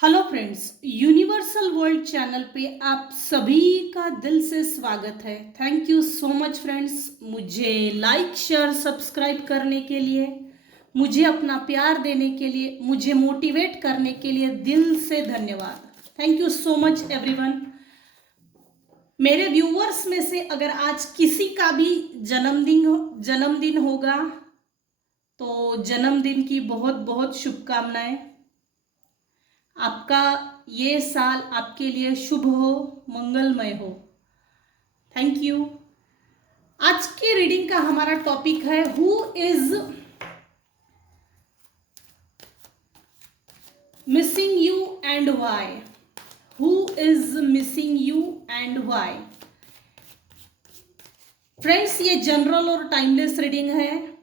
Hello friends, universal world channel पे आप सभी का दिल से स्वागत है। Thank you so much friends, मुझे लाइक शेयर सब्सक्राइब करने के लिए, मुझे अपना प्यार देने के लिए, मुझे मोटिवेट करने के लिए दिल से धन्यवाद। Thank you so much everyone. मेरे व्यूअर्स में से अगर आज किसी का भी जन्मदिन होगा तो जन्मदिन की बहुत बहुत शुभकामनाएं। आपका ये साल आपके लिए शुभ हो, मंगलमय हो। Thank you. आज की रीडिंग का हमारा टॉपिक है who is missing you and why. Who is missing you and why. Friends, ये जनरल और टाइमलेस रीडिंग है।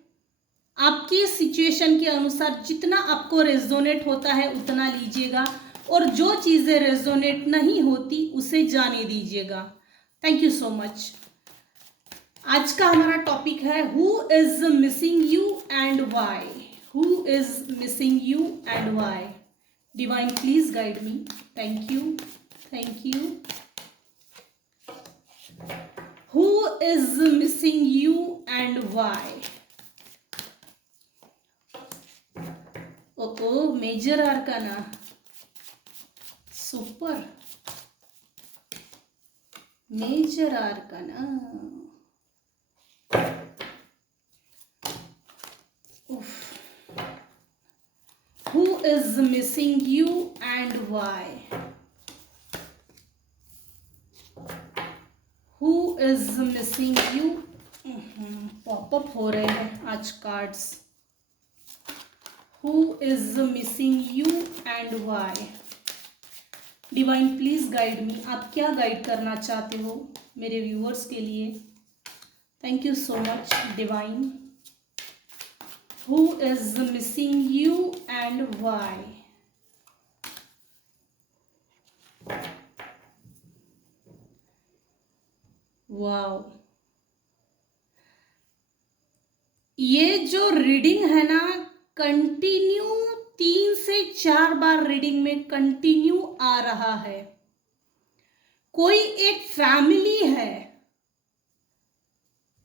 आपकी सिचुएशन के अनुसार जितना आपको रेजोनेट होता है उतना लीजिएगा, और जो चीज़ें रेजोनेट नहीं होती उसे जाने दीजिएगा। Thank you so much. आज का हमारा टॉपिक है who is missing you and why. Who is missing you and why. Divine please guide me. Thank you, thank you. Who is missing you and why. ओको major arcana, super. Major arcana. Who is missing you and why? Who is missing you? Popup हो रहे हैं आज cards. Who is missing you and why? Divine please guide मी। आप क्या guide करना चाहते हो मेरे व्यूअर्स के लिए? Thank you so much divine. Who is missing you and why? Wow, ये जो रीडिंग है ना, कंटिन्यू 3 से 4 बार रीडिंग में कंटिन्यू आ रहा है। कोई एक फैमिली है,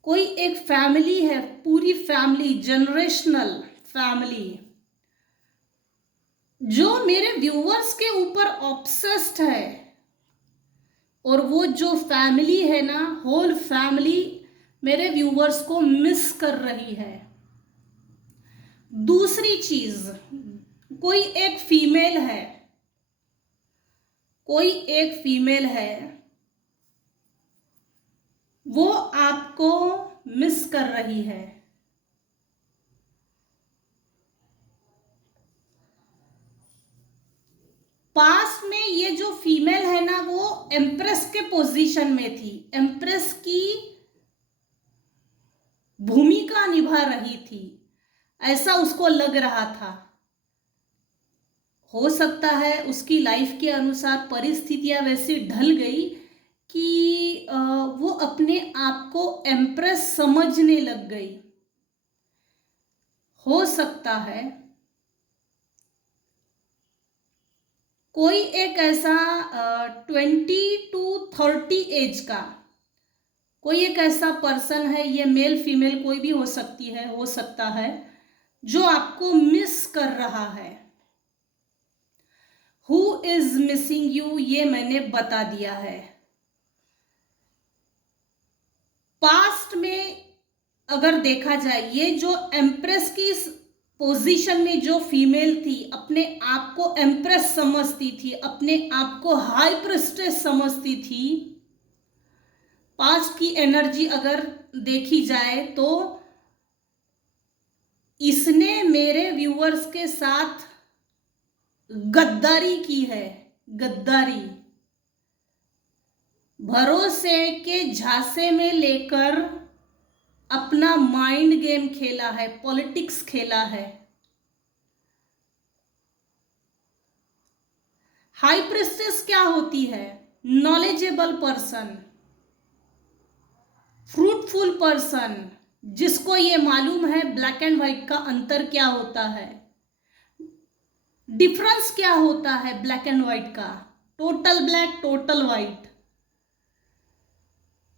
कोई एक फैमिली है, पूरी फैमिली, जनरेशनल फैमिली, जो मेरे व्यूअर्स के ऊपर ऑब्सेस्ड है। और वो जो फैमिली है ना, होल फैमिली मेरे व्यूअर्स को मिस कर रही है। दूसरी चीज, कोई एक फीमेल है, कोई एक फीमेल है, वो आपको मिस कर रही है। पास्ट में ये जो फीमेल है ना, वो एम्प्रेस के पोजीशन में थी, एम्प्रेस की भूमिका निभा रही थी, ऐसा उसको लग रहा था। हो सकता है उसकी लाइफ के अनुसार परिस्थितियां वैसी ढल गई कि वो अपने आप को एम्प्रेस समझने लग गई। हो सकता है कोई एक ऐसा 20 to 30 एज का कोई एक ऐसा पर्सन है, ये मेल फीमेल कोई भी हो सकती है, हो सकता है, जो आपको मिस कर रहा है। हु इज मिसिंग यू, ये मैंने बता दिया है। पास्ट में अगर देखा जाए, ये जो एम्प्रेस की पोजीशन में जो फीमेल थी, अपने आप को एम्प्रेस समझती थी, अपने आप को हाई प्रिस्टेस समझती थी। पास्ट की एनर्जी अगर देखी जाए तो इसने मेरे व्यूअर्स के साथ गद्दारी की है, गद्दारी। भरोसे के झांसे में लेकर अपना माइंड गेम खेला है, पॉलिटिक्स खेला है। हाई प्रिस्टेस क्या होती है? नॉलेजेबल पर्सन, फ्रूटफुल पर्सन, जिसको ये मालूम है ब्लैक एंड व्हाइट का अंतर क्या होता है। डिफरेंस क्या होता है ब्लैक एंड व्हाइट का? Total black, total white.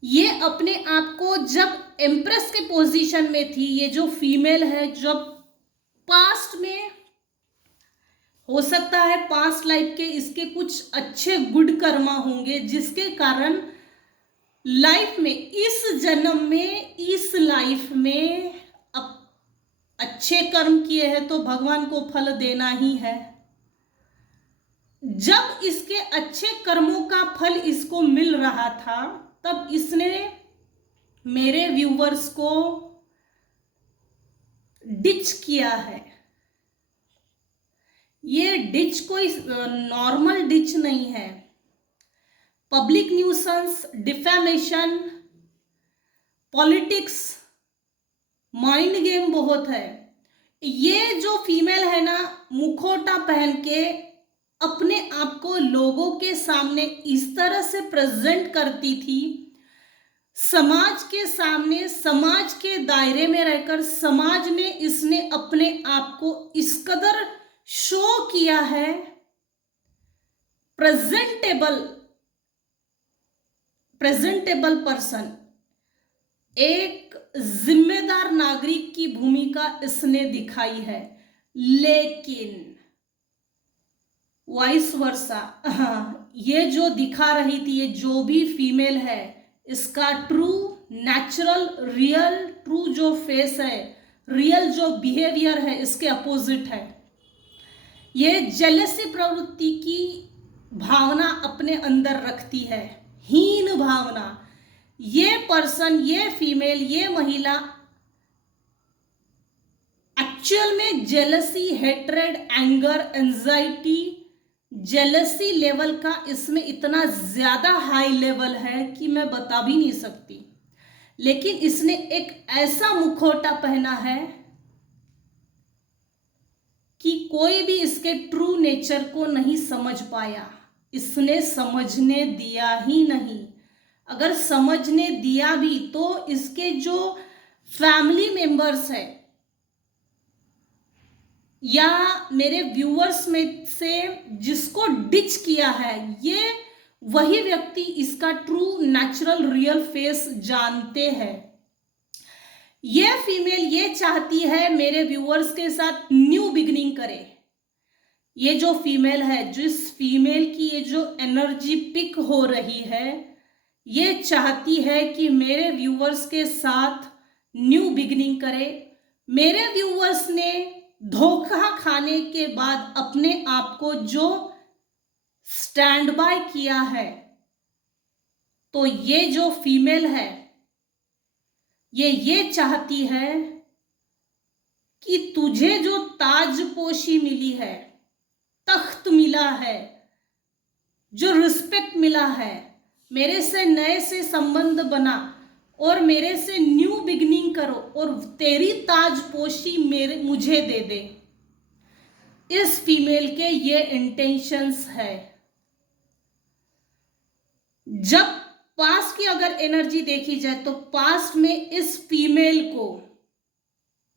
ये अपने आप को जब एम्प्रेस के पोजीशन में थी, ये जो फीमेल है, जब पास्ट में हो सकता है पास्ट लाइफ के इसके कुछ अच्छे गुड कर्मा होंगे, जिसके कारण लाइफ में, इस जन्म में, इस लाइफ में अब अच्छे कर्म किए हैं तो भगवान को फल देना ही है। जब इसके अच्छे कर्मों का फल इसको मिल रहा था, तब इसने मेरे व्यूवर्स को डिच किया है। ये डिच कोई नॉर्मल डिच नहीं है। Public nuisance, defamation, politics, mind game बहुत है। ये जो फीमेल है ना, मुखौटा पहन के अपने आप को लोगों के सामने इस तरह से प्रेजेंट करती थी, समाज के सामने, समाज के दायरे में रहकर समाज में इसने अपने आप को इस कदर शो किया है, प्रेजेंटेबल पर्सन, एक जिम्मेदार नागरिक की भूमिका इसने दिखाई है। लेकिन वाइस वर्सा, हाँ, ये जो दिखा रही थी, ये जो भी फीमेल है, इसका ट्रू, नेचुरल, रियल, ट्रू जो फेस है, रियल जो बिहेवियर है, इसके अपोजिट है। ये जेलसी प्रवृत्ति की भावना अपने अंदर रखती है, हीन भावना। ये पर्सन, ये फीमेल, ये महिला एक्चुअल में jealousy, hatred, anger, anxiety, jealousy level का इसमें इतना ज्यादा हाई लेवल है कि मैं बता भी नहीं सकती। लेकिन इसने एक ऐसा मुखौटा पहना है कि कोई भी इसके ट्रू नेचर को नहीं समझ पाया। इसने समझने दिया ही नहीं। अगर समझने दिया भी तो इसके जो फैमिली मेंबर्स हैं या मेरे व्यूअर्स में से जिसको डिच किया है, ये वही व्यक्ति इसका ट्रू, नेचुरल, रियल फेस जानते हैं। ये फीमेल ये चाहती है मेरे व्यूअर्स के साथ न्यू बिगिनिंग करे। ये जो फीमेल है, जिस फीमेल की ये जो एनर्जी पिक हो रही है, ये चाहती है कि मेरे व्यूअर्स के साथ न्यू बिगिनिंग करे। मेरे व्यूअर्स ने धोखा खाने के बाद अपने आप को जो स्टैंड बाय किया है, तो ये जो फीमेल है, ये चाहती है कि तुझे जो ताजपोशी मिली है, तख्त मिला है, जो रिस्पेक्ट मिला है, मेरे से नए से संबंध बना और मेरे से न्यू बिगिनिंग करो और तेरी ताजपोशी मुझे दे दे। इस फीमेल के ये इंटेंशंस है। जब पास्ट की अगर एनर्जी देखी जाए तो पास्ट में इस फीमेल को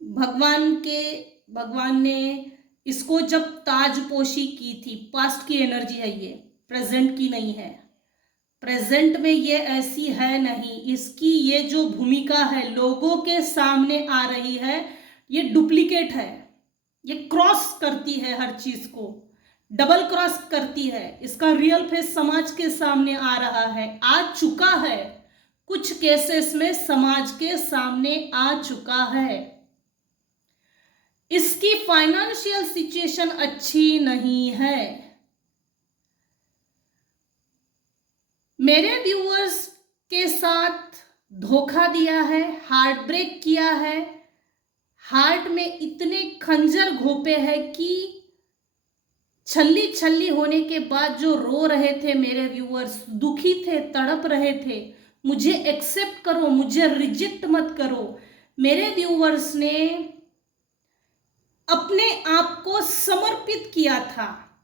भगवान ने इसको जब ताजपोशी की थी, पास्ट की एनर्जी है ये, प्रेजेंट की नहीं है। प्रेजेंट में ये ऐसी है नहीं। इसकी ये जो भूमिका है लोगों के सामने आ रही है, ये डुप्लीकेट है। ये क्रॉस करती है, हर चीज को डबल क्रॉस करती है। इसका रियल फेस समाज के सामने आ रहा है, आ चुका है, कुछ केसेस में समाज के सामने आ चुका है। इसकी फाइनेंशियल सिचुएशन अच्छी नहीं है। मेरे व्यूअर्स के साथ धोखा दिया है, हार्ट ब्रेक किया है, हार्ट में इतने खंजर घोंपे हैं कि छल्ली छल्ली होने के बाद जो रो रहे थे मेरे व्यूअर्स, दुखी थे, तड़प रहे थे, मुझे एक्सेप्ट करो, मुझे रिजेक्ट मत करो। मेरे व्यूअर्स ने अपने आप को समर्पित किया था,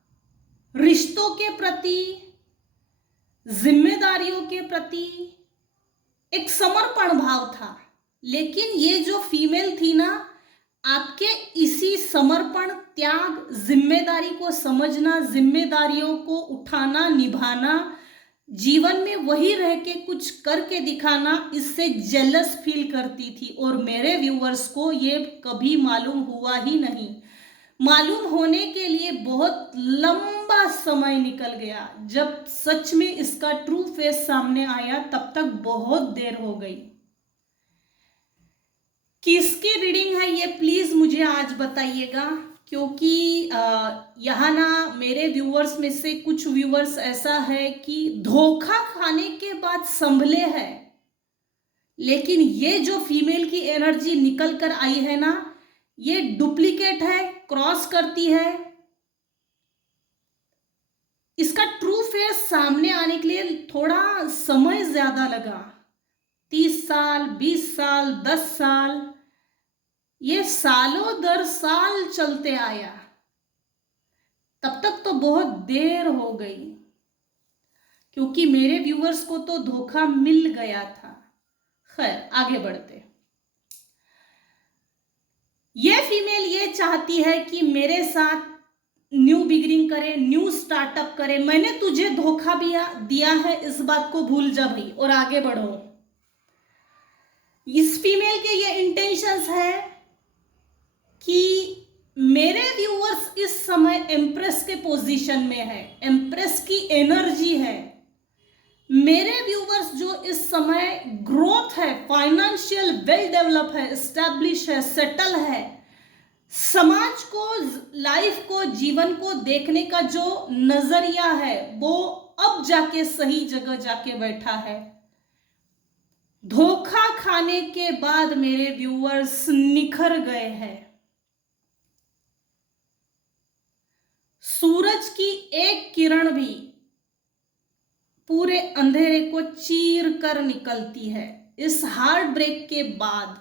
रिश्तों के प्रति, जिम्मेदारियों के प्रति एक समर्पण भाव था। लेकिन ये जो फीमेल थी ना, आपके इसी समर्पण, त्याग, जिम्मेदारी को समझना, जिम्मेदारियों को उठाना, निभाना, जीवन में वही रह के कुछ करके दिखाना, इससे जेलस फील करती थी। और मेरे व्यूअर्स को ये कभी मालूम हुआ ही नहीं। मालूम होने के लिए बहुत लंबा समय निकल गया। जब सच में इसका ट्रू फेस सामने आया तब तक बहुत देर हो गई। किसकी रीडिंग है ये प्लीज मुझे आज बताइएगा, क्योंकि यहाँ ना मेरे व्यूअर्स में से कुछ व्यूअर्स ऐसा है कि धोखा खाने के बाद संभले हैं, लेकिन ये जो फीमेल की एनर्जी निकल कर आई है ना, ये डुप्लीकेट है, क्रॉस करती है। इसका ट्रू फेस सामने आने के लिए थोड़ा समय ज्यादा लगा, 30 साल, 20 साल, 10 साल, ये सालों दर साल चलते आया। तब तक तो बहुत देर हो गई, क्योंकि मेरे व्यूअर्स को तो धोखा मिल गया था। खैर आगे बढ़ते। ये फीमेल ये चाहती है कि मेरे साथ न्यू बिगिनिंग करे, न्यू स्टार्टअप करे। मैंने तुझे धोखा भी दिया है, इस बात को भूल जा भाई और आगे बढ़ो। इस फीमेल के ये इंटेंशंस है कि मेरे व्यूअर्स इस समय एम्प्रेस के पोजीशन में है, एम्प्रेस की एनर्जी है। मेरे व्यूअर्स जो इस समय ग्रोथ है, फाइनेंशियल वेल डेवलप है, एस्टैब्लिश है, सेटल है, समाज को, लाइफ को, जीवन को देखने का जो नजरिया है वो अब जाके सही जगह जाके बैठा है। धोखा खाने के बाद मेरे व्यूअर्स निखर गए हैं। सूरज की एक किरण भी पूरे अंधेरे को चीर कर निकलती है। इस हार्ट ब्रेक के बाद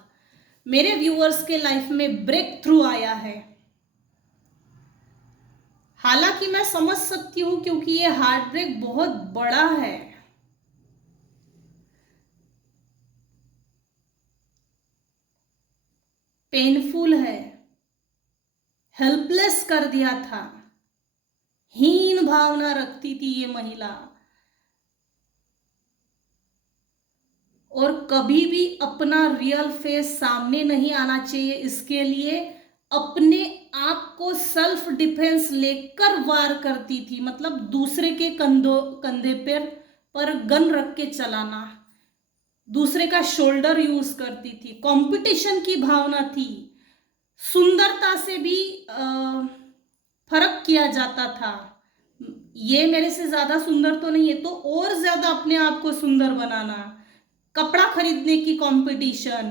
मेरे व्यूअर्स के लाइफ में ब्रेक थ्रू आया है। हालांकि मैं समझ सकती हूं, क्योंकि ये हार्ट ब्रेक बहुत बड़ा है। पेनफुल है, हेल्पलेस कर दिया था, हीन भावना रखती थी ये महिला, और कभी भी अपना रियल फेस सामने नहीं आना चाहिए। इसके लिए अपने आप को सेल्फ डिफेंस लेकर वार करती थी, मतलब दूसरे के कंधे पर गन रख के चलाना, दूसरे का शोल्डर यूज करती थी, कंपटीशन की भावना थी, सुंदरता से भी फर्क किया जाता था। ये मेरे से ज्यादा सुंदर तो नहीं है, तो और ज्यादा अपने आप को सुंदर बनाना, कपड़ा खरीदने की कंपटीशन,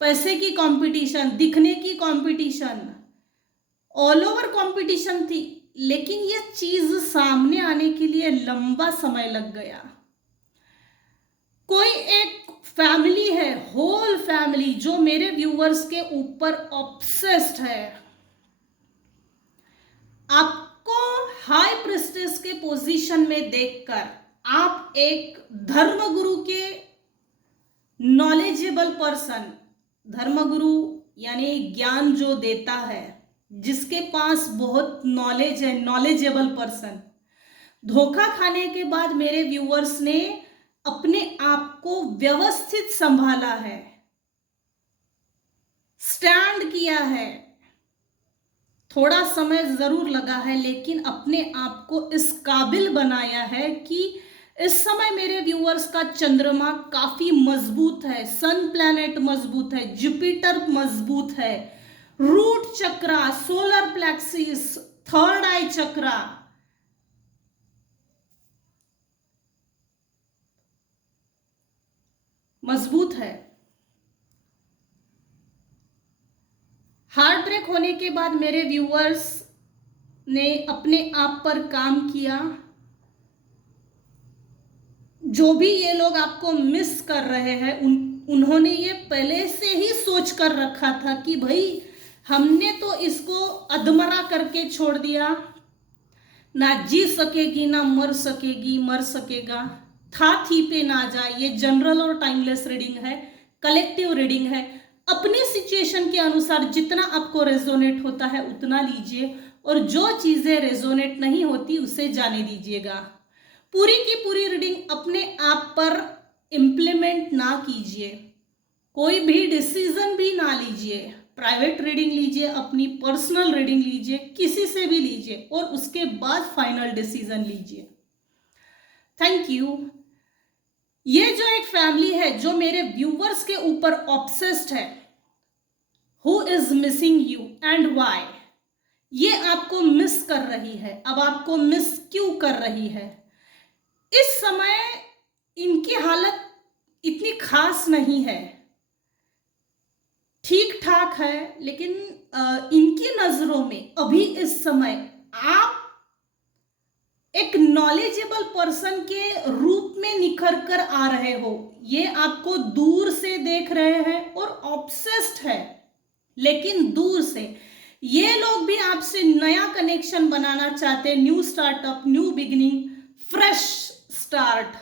पैसे की कंपटीशन, दिखने की कंपटीशन, ऑल ओवर कंपटीशन थी। लेकिन ये चीज सामने आने के लिए लंबा समय लग गया। कोई एक फैमिली है, होल फैमिली, जो मेरे व्यूअर्स के ऊपर ऑब्सेस्ड है। आपको हाई प्रेस्टिज के पोजीशन में देखकर आप एक धर्मगुरु के नॉलेजेबल पर्सन, धर्मगुरु यानी ज्ञान जो देता है, जिसके पास बहुत नॉलेज है, नॉलेजेबल पर्सन, धोखा खाने के बाद मेरे व्यूअर्स ने अपने आप को व्यवस्थित संभाला है, स्टैंड किया है। थोड़ा समय जरूर लगा है, लेकिन अपने आप को इस काबिल बनाया है कि इस समय मेरे व्यूअर्स का चंद्रमा काफी मजबूत है, सन प्लैनेट मजबूत है, जुपिटर मजबूत है, रूट चक्रा, सोलर प्लेक्सिस, थर्ड आई चक्रा, मजबूत है। हार्ट ब्रेक होने के बाद मेरे व्यूअर्स ने अपने आप पर काम किया। जो भी ये लोग आपको मिस कर रहे हैं, उन्होंने ये पहले से ही सोच कर रखा था कि भाई हमने तो इसको अधमरा करके छोड़ दिया, ना जी सकेगी, ना मर सकेगी, मर सकेगा, था थी पे ना जाए। ये जनरल और टाइमलेस रीडिंग है, कलेक्टिव रीडिंग है। अपने सिचुएशन के अनुसार जितना आपको रेजोनेट होता है उतना लीजिए, और जो चीजें रेजोनेट नहीं होती उसे जाने दीजिएगा। पूरी की पूरी रीडिंग अपने आप पर इम्प्लीमेंट ना कीजिए, कोई भी डिसीजन भी ना लीजिए। प्राइवेट रीडिंग लीजिए, अपनी पर्सनल रीडिंग लीजिए, किसी से भी लीजिए, और उसके बाद फाइनल डिसीजन लीजिए। Thank you. ये जो एक फैमिली है जो मेरे व्यूवर्स के ऊपर ऑब्सेस्ड है, who is missing you and why, ये आपको मिस कर रही है। अब आपको मिस क्यों कर रही है? इस समय इनकी हालत इतनी खास नहीं है, ठीक ठाक है, लेकिन इनकी नजरों में अभी इस समय आप एक नॉलेजेबल पर्सन के रूप में निखर कर आ रहे हो। ये आपको दूर से देख रहे हैं और ऑब्सेस्ड है, लेकिन दूर से। ये लोग भी आपसे नया कनेक्शन बनाना चाहते हैं, new startup, new beginning, fresh start,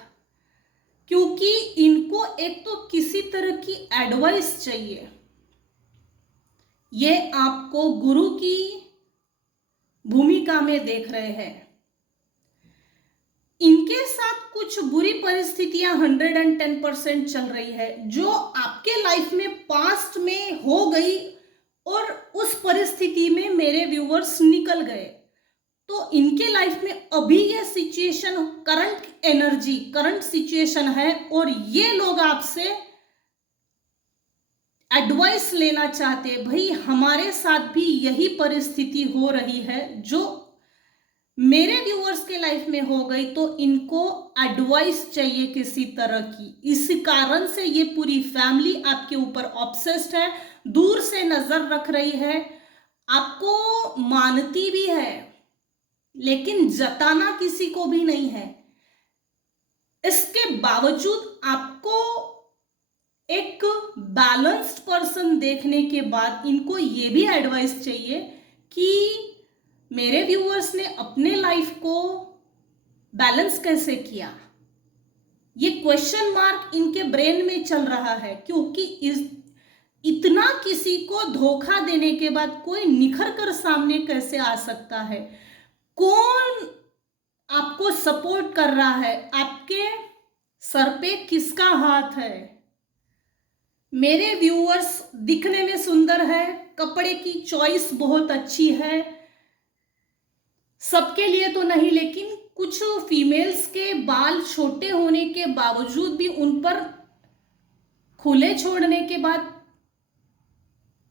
क्योंकि इनको एक तो किसी तरह की एडवाइस चाहिए। ये आपको गुरु की भूमिका में देख रहे हैं। इनके साथ कुछ बुरी परिस्थितियां 110% चल रही है, जो आपके लाइफ में पास्ट में हो गई और उस परिस्थिति में मेरे व्यूअर्स निकल गए। तो इनके लाइफ में अभी ये situation, current energy, current situation है, और ये लोग आपसे एडवाइस लेना चाहते, भाई हमारे साथ भी यही परिस्थिति हो रही है जो मेरे व्यूअर्स के लाइफ में हो गई, तो इनको एडवाइस चाहिए किसी तरह की। इस कारण से ये पूरी फैमिली आपके ऊपर ऑब्सेस्ड है, दूर से नजर रख रही है, आपको मानती भी है, लेकिन जताना किसी को भी नहीं है। इसके बावजूद आपको एक बैलेंस्ड पर्सन देखने के बाद इनको ये भी एडवाइस चाहिए कि मेरे व्यूअर्स ने अपने लाइफ को बैलेंस कैसे किया। ये क्वेश्चन मार्क इनके ब्रेन में चल रहा है, क्योंकि इतना किसी को धोखा देने के बाद कोई निखर कर सामने कैसे आ सकता है? कौन आपको सपोर्ट कर रहा है? आपके सर पे किसका हाथ है? मेरे व्यूअर्स दिखने में सुंदर है, कपड़े की चॉइस बहुत अच्छी है, सबके लिए तो नहीं, लेकिन कुछ फीमेल्स के बाल छोटे होने के बावजूद भी उन पर खुले छोड़ने के बाद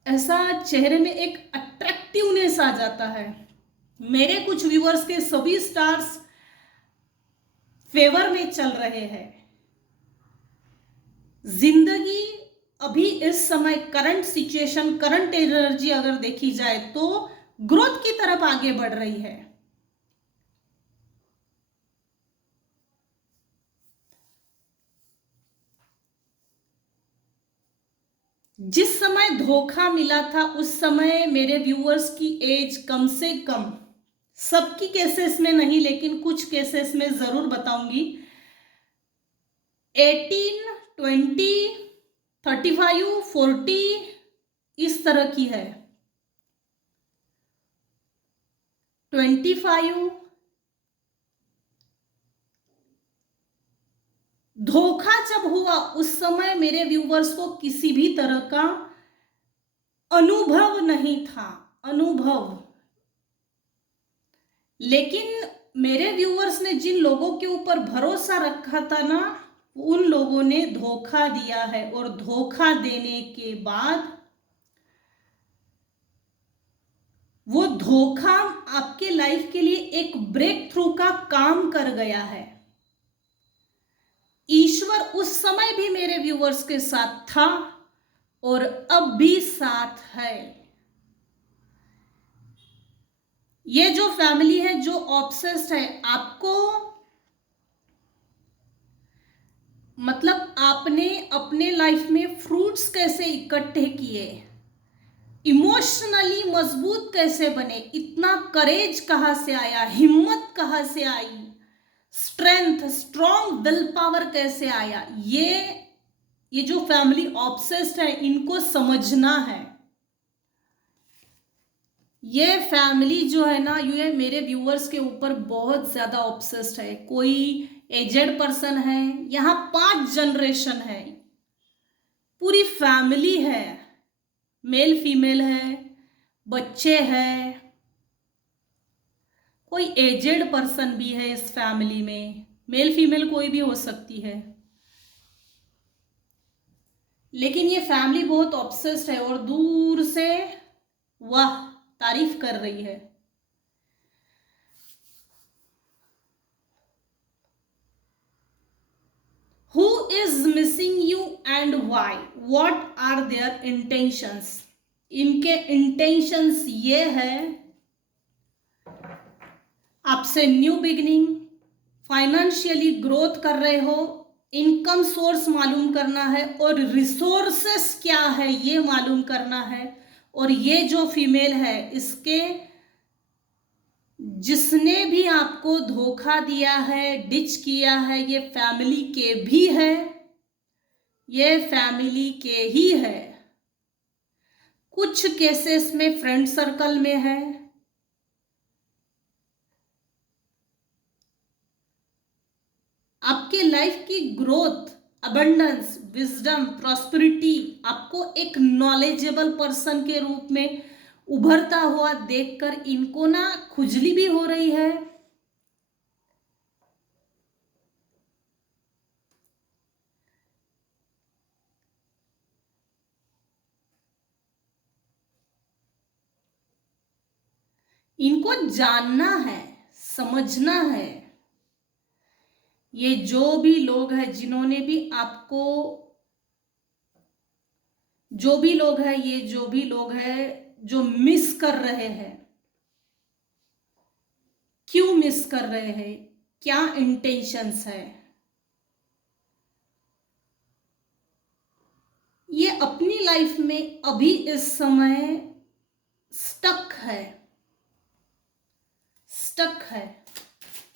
ऐसा चेहरे में एक अट्रैक्टिवनेस आ जाता है। मेरे कुछ व्यूअर्स के सभी स्टार्स फेवर में चल रहे हैं। जिंदगी अभी इस समय करंट सिचुएशन, करंट एनर्जी अगर देखी जाए तो ग्रोथ की तरफ आगे बढ़ रही है। जिस समय धोखा मिला था उस समय मेरे व्यूअर्स की एज कम से कम, सबकी केसेस में नहीं लेकिन कुछ केसेस में जरूर बताऊंगी, 18, 20, 35, 40 इस तरह की है। 25 धोखा जब हुआ उस समय मेरे व्यूवर्स को किसी भी तरह का अनुभव नहीं था, अनुभव। लेकिन मेरे व्यूवर्स ने जिन लोगों के ऊपर भरोसा रखा था ना, उन लोगों ने धोखा दिया है, और धोखा देने के बाद वो धोखा आपके लाइफ के लिए एक ब्रेक थ्रू का काम कर गया है। ईश्वर उस समय भी मेरे व्यूवर्स के साथ था और अब भी साथ है। ये जो फैमिली है जो ऑब्सेस्ड है, आपको मतलब आपने अपने लाइफ में फ्रूट्स कैसे इकट्ठे किए, इमोशनली मजबूत कैसे बने, इतना करेज कहां से आया, हिम्मत कहां से आई, स्ट्रेंथ, स्ट्रॉन्ग विल पावर कैसे आया, ये ये जो फैमिली ऑब्सेस्ड है इनको समझना है। ये फैमिली जो है ना, ये मेरे व्यूअर्स के ऊपर बहुत ज्यादा ऑब्सेस्ड है। कोई एजेड पर्सन है, यहाँ 5 जनरेशन है, पूरी फैमिली है, मेल फीमेल है, बच्चे हैं, कोई एजेड पर्सन भी है इस फैमिली में, मेल फीमेल कोई भी हो सकती है। लेकिन ये फैमिली बहुत ऑब्सेस्ड है और दूर से वाह तारीफ कर रही है। Who is missing you and why? What are their intentions? इनके इंटेंशंस ये है, आपसे न्यू बिगिनिंग, फाइनेंशियली ग्रोथ कर रहे हो, इनकम सोर्स मालूम करना है और रिसोर्सेस क्या है ये मालूम करना है। और ये जो फीमेल है, इसके जिसने भी आपको धोखा दिया है, डिच किया है, ये फैमिली के भी है, ये फैमिली के ही है। कुछ केसेस में फ्रेंड सर्कल में है। आपके लाइफ की ग्रोथ, अबंडेंस, विजडम, प्रॉस्पेरिटी आपको एक नॉलेजेबल पर्सन के रूप में उभरता हुआ देखकर इनको ना खुजली भी हो रही है। इनको जानना है, समझना है। ये जो भी लोग हैं जिन्होंने भी आपको, जो भी लोग हैं, ये जो भी लोग हैं जो मिस कर रहे हैं, क्यों मिस कर रहे हैं, क्या इंटेंशंस है, ये अपनी लाइफ में अभी इस समय स्टक है,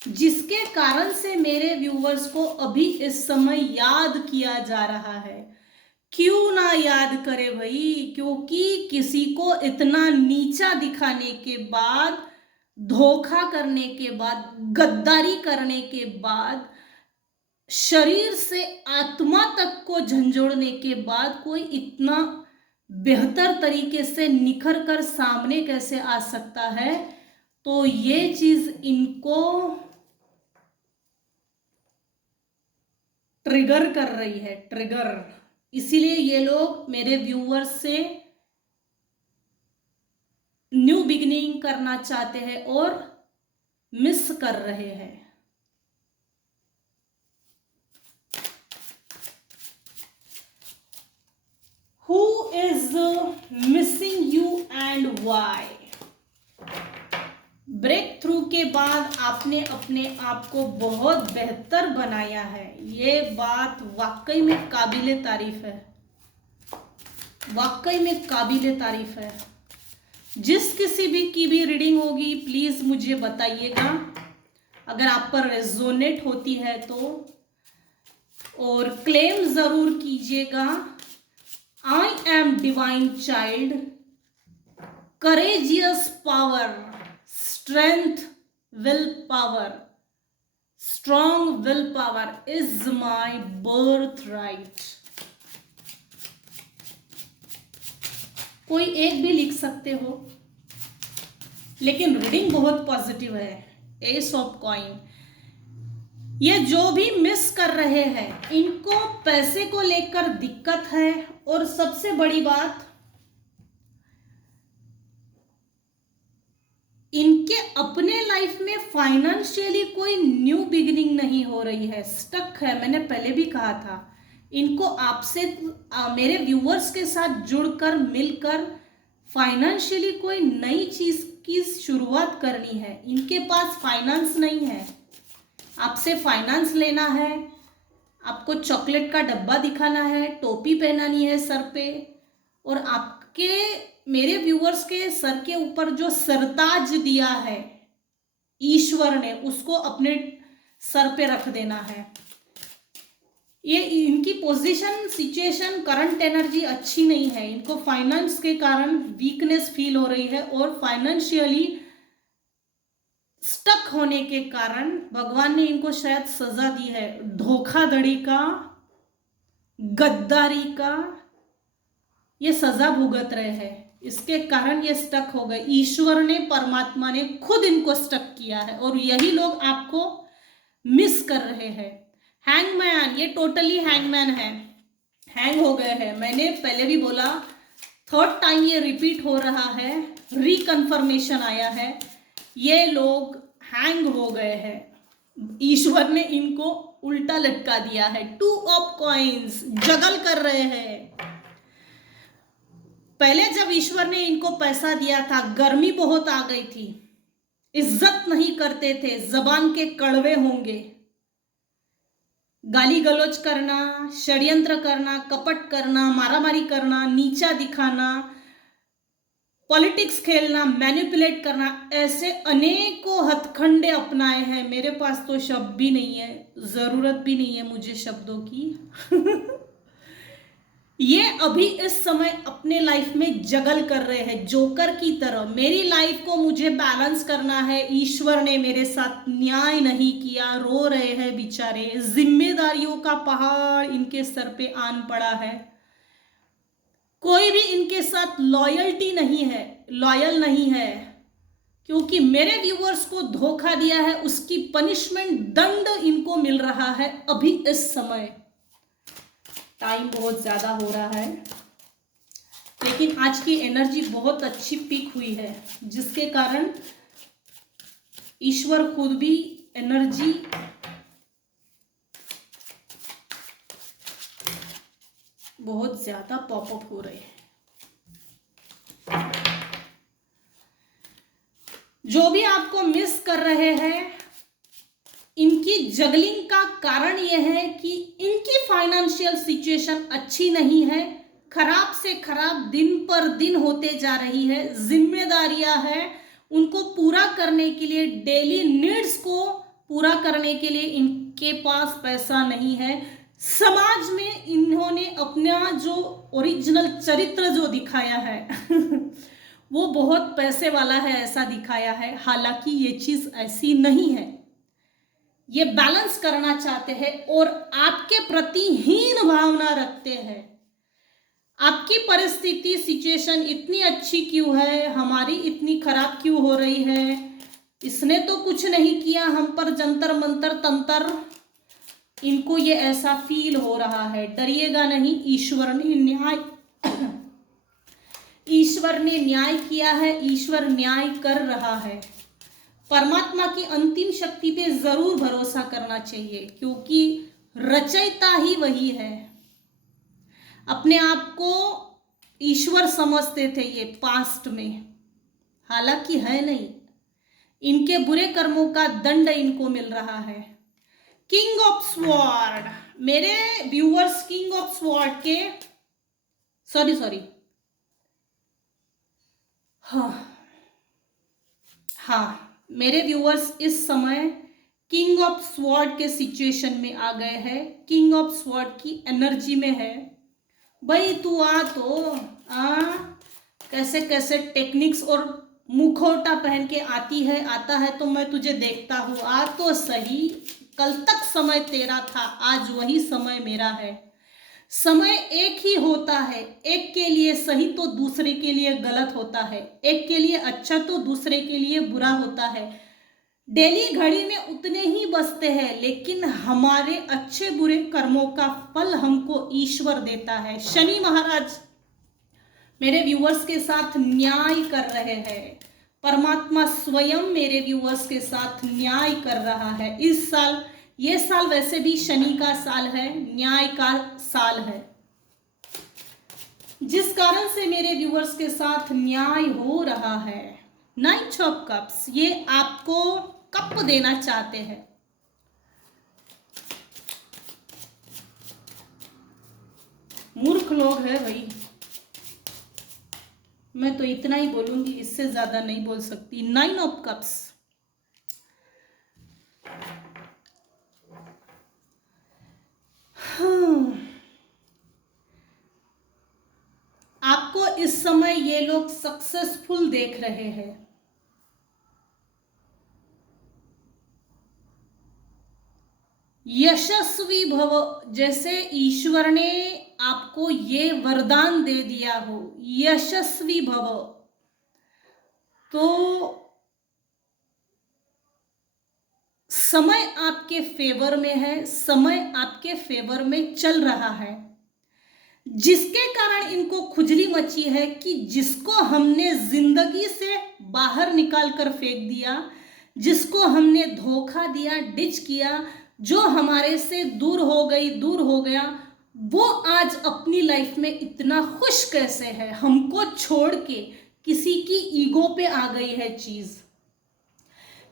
जिसके कारण से मेरे व्यूवर्स को अभी इस समय याद किया जा रहा है। क्यों ना याद करे भाई, क्योंकि किसी को इतना नीचा दिखाने के बाद, धोखा करने के बाद, गद्दारी करने के बाद, शरीर से आत्मा तक को झंझोड़ने के बाद कोई इतना बेहतर तरीके से निखर कर सामने कैसे आ सकता है। तो ये चीज इनको ट्रिगर कर रही है, ट्रिगर। इसीलिए ये लोग मेरे व्यूअर्स से न्यू बिगिनिंग करना चाहते हैं और मिस कर रहे हैं। Who is missing you and why? Breakthrough के बाद आपने अपने आप को बहुत बेहतर बनाया है, ये बात वाकई में काबिले तारीफ है, वाकई में काबिले तारीफ है। जिस किसी भी की भी रीडिंग होगी प्लीज मुझे बताइएगा, अगर आप पर रेजोनेट होती है तो, और क्लेम जरूर कीजिएगा। I am divine child, courageous power, strength, will power, strong will power is my birth right. कोई एक भी लिख सकते हो, लेकिन रीडिंग बहुत पॉजिटिव है। एस ऑफ कॉइन, ये जो भी मिस कर रहे हैं इनको पैसे को लेकर दिक्कत है, और सबसे बड़ी बात इनके अपने लाइफ में फाइनेंशियली कोई न्यू बिगिनिंग नहीं हो रही है, स्टक है। मैंने पहले भी कहा था, इनको आपसे, मेरे व्यूअर्स के साथ जुड़कर मिलकर फाइनेंशियली कोई नई चीज की शुरुआत करनी है। इनके पास फाइनेंस नहीं है, आपसे फाइनेंस लेना है, आपको चॉकलेट का डब्बा दिखाना है, टोपी पहनानी है सर पे, और आपके, मेरे व्यूअर्स के सर के ऊपर जो सरताज दिया है ईश्वर ने, उसको अपने सर पे रख देना है। ये इनकी पोजीशन, सिचुएशन, करंट एनर्जी अच्छी नहीं है। इनको फाइनेंस के कारण वीकनेस फील हो रही है और फाइनेंशियली स्टक होने के कारण भगवान ने इनको शायद सजा दी है, धोखाधड़ी का, गद्दारी का ये सजा भुगत रहे हैं। इसके कारण ये स्टक हो गए। ईश्वर ने, परमात्मा ने खुद इनको स्टक किया है और यही लोग आपको मिस कर रहे हैं। हैंगमैन, ये टोटली हैंगमैन है, हैंग हो गए हैं। मैंने पहले भी बोला, थर्ड टाइम ये रिपीट हो रहा है, रिकन्फर्मेशन आया है। ये लोग हैंग हो गए हैं। ईश्वर ने इनको उल्टा लटका दिया है। टू ऑफ कॉइन्स, जगल कर रहे हैं। पहले जब ईश्वर ने इनको पैसा दिया था, गर्मी बहुत आ गई थी, इज्जत नहीं करते थे, जबान के कड़वे होंगे, गाली गलौज करना, षड्यंत्र करना, कपट करना, मारामारी करना, नीचा दिखाना, पॉलिटिक्स खेलना, मैनिपुलेट करना, ऐसे अनेकों हथकंडे अपनाए हैं। मेरे पास तो शब्द भी नहीं है, जरूरत भी नहीं है मुझे शब्दों की। ये अभी इस समय अपने लाइफ में जगल कर रहे हैं जोकर की तरह। मेरी लाइफ को मुझे बैलेंस करना है, ईश्वर ने मेरे साथ न्याय नहीं किया, रो रहे हैं बेचारे। जिम्मेदारियों का पहाड़ इनके सर पे आन पड़ा है। कोई भी इनके साथ लॉयल्टी नहीं है, लॉयल नहीं है, क्योंकि मेरे व्यूअर्स को धोखा दिया है, उसकी पनिशमेंट, दंड इनको मिल रहा है अभी इस समय। टाइम बहुत ज़्यादा हो रहा है, लेकिन आज की एनर्जी बहुत अच्छी पीक हुई है, जिसके कारण ईश्वर खुद भी एनर्जी बहुत ज़्यादा पॉपअप हो रहे हैं। जो भी आपको मिस कर रहे हैं, इनकी जगलिंग का कारण यह है कि इनकी फाइनेंशियल सिचुएशन अच्छी नहीं है, खराब से खराब दिन पर दिन होते जा रही है। जिम्मेदारियां हैं, उनको पूरा करने के लिए, डेली नीड्स को पूरा करने के लिए इनके पास पैसा नहीं है। समाज में इन्होंने अपना जो ओरिजिनल चरित्र जो दिखाया है वो बहुत पैसे वाला है, ऐसा दिखाया है। हालांकि ये चीज ऐसी नहीं है। ये बैलेंस करना चाहते हैं और आपके प्रति हीन भावना रखते हैं। आपकी परिस्थिति, सिचुएशन इतनी अच्छी क्यों है, हमारी इतनी खराब क्यों हो रही है, इसने तो कुछ नहीं किया हम पर जंतर मंतर तंत्र, इनको ये ऐसा फील हो रहा है। डरिएगा नहीं, ईश्वर ने न्याय किया है, ईश्वर न्याय कर रहा है। परमात्मा की अंतिम शक्ति पे जरूर भरोसा करना चाहिए, क्योंकि रचयिता ही वही है। अपने आप को ईश्वर समझते थे ये पास्ट में, हालांकि है नहीं। इनके बुरे कर्मों का दंड इनको मिल रहा है। किंग ऑफ स्वॉर्ड, मेरे व्यूअर्स किंग ऑफ स्वॉर्ड के सॉरी हाँ मेरे व्यूअर्स इस समय किंग ऑफ स्वॉर्ड के सिचुएशन में आ गए हैं। किंग ऑफ स्वॉर्ड की एनर्जी में है। भाई तू आ तो कैसे कैसे टेक्निक्स और मुखौटा पहन के आता है तो मैं तुझे देखता हूँ। आ तो सही, कल तक समय तेरा था, आज वही समय मेरा है। समय एक ही होता है, एक के लिए सही तो दूसरे के लिए गलत होता है, एक के लिए अच्छा तो दूसरे के लिए बुरा होता है। डेली घड़ी में उतने ही बचते हैं, लेकिन हमारे अच्छे बुरे कर्मों का फल हमको ईश्वर देता है। शनि महाराज मेरे व्यूअर्स के साथ न्याय कर रहे हैं। परमात्मा स्वयं मेरे व्यूअर्स के साथ न्याय कर रहा है। इस साल, ये साल वैसे भी शनि का साल है, न्याय का साल है, जिस कारण से मेरे व्यूअर्स के साथ न्याय हो रहा है। नाइट ऑफ कप्स, ये आपको कप देना चाहते हैं। मूर्ख लोग है भाई, मैं तो इतना ही बोलूंगी, इससे ज्यादा नहीं बोल सकती। 9 ऑफ कप्स, हाँ समय ये लोग सक्सेसफुल देख रहे हैं। यशस्वी भव, जैसे ईश्वर ने आपको ये वरदान दे दिया हो, यशस्वी भव, तो समय आपके फेवर में है, समय आपके फेवर में चल रहा है, जिसके कारण इनको खुजली मची है कि जिसको हमने जिंदगी से बाहर निकाल कर फेंक दिया, जिसको हमने धोखा दिया, डिच किया, जो हमारे से दूर हो गई, दूर हो गया, वो आज अपनी लाइफ में इतना खुश कैसे है, हमको छोड़ के किसी की ईगो पे आ गई है चीज।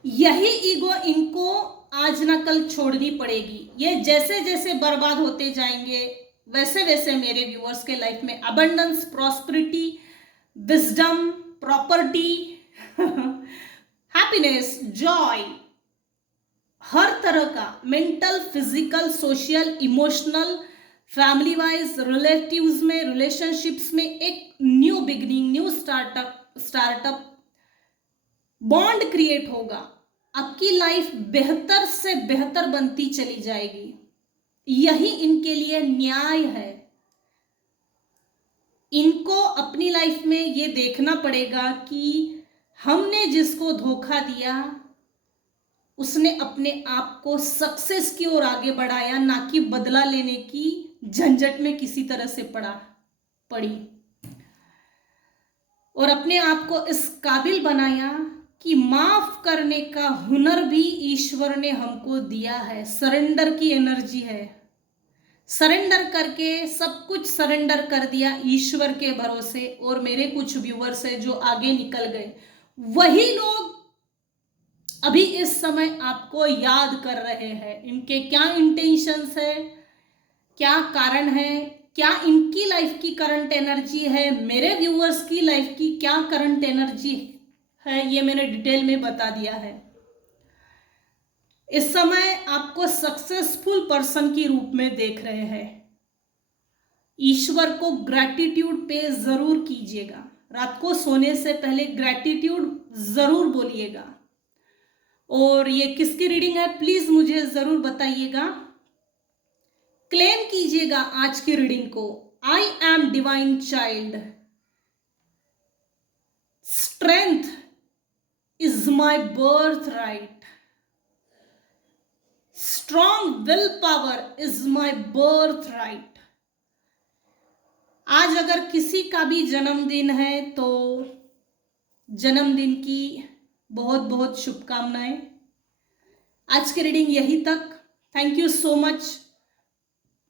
यही ईगो इनको आज ना कल छोड़नी पड़ेगी। ये जैसे जैसे बर्बाद होते जाएंगे वैसे वैसे मेरे व्यूअर्स के लाइफ में abundance, prosperity, wisdom, property, happiness, joy, हर तरह का mental, physical, social, emotional, family wise, relatives में, रिलेशनशिप्स में एक new beginning, new startup bond create होगा। आपकी लाइफ बेहतर से बेहतर बनती चली जाएगी। यही इनके लिए न्याय है। इनको अपनी लाइफ में ये देखना पड़ेगा कि हमने जिसको धोखा दिया उसने अपने आप को सक्सेस की ओर आगे बढ़ाया, ना कि बदला लेने की झंझट में किसी तरह से पड़ी, और अपने आप को इस काबिल बनाया कि माफ करने का हुनर भी ईश्वर ने हमको दिया है। सरेंडर की एनर्जी है। सरेंडर करके सब कुछ सरेंडर कर दिया ईश्वर के भरोसे। और मेरे कुछ व्यूअर्स है जो आगे निकल गए, वही लोग अभी इस समय आपको याद कर रहे हैं। इनके क्या इंटेंशंस है, क्या कारण है, क्या इनकी लाइफ की करंट एनर्जी है, मेरे व्यूअर्स की लाइफ की क्या करंट एनर्जी है, ये मैंने डिटेल में बता दिया है। इस समय आपको सक्सेसफुल पर्सन के रूप में देख रहे हैं। ईश्वर को ग्रैटिट्यूड पे जरूर कीजिएगा। रात को सोने से पहले ग्रैटिट्यूड जरूर बोलिएगा। और ये किसकी रीडिंग है प्लीज मुझे जरूर बताइएगा। क्लेम कीजिएगा आज की रीडिंग को। I am divine child, strength is my birth right, strong will power is my birth right. आज अगर किसी का भी जन्मदिन है तो जन्मदिन की बहुत बहुत शुभकामनाएं। आज की रीडिंग यही तक। Thank you so much.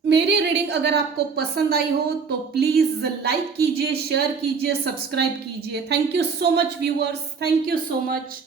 मेरी रीडिंग अगर आपको पसंद आई हो तो प्लीज लाइक कीजिए, शेयर कीजिए, सब्सक्राइब कीजिए। Thank you so much viewers, thank you so much.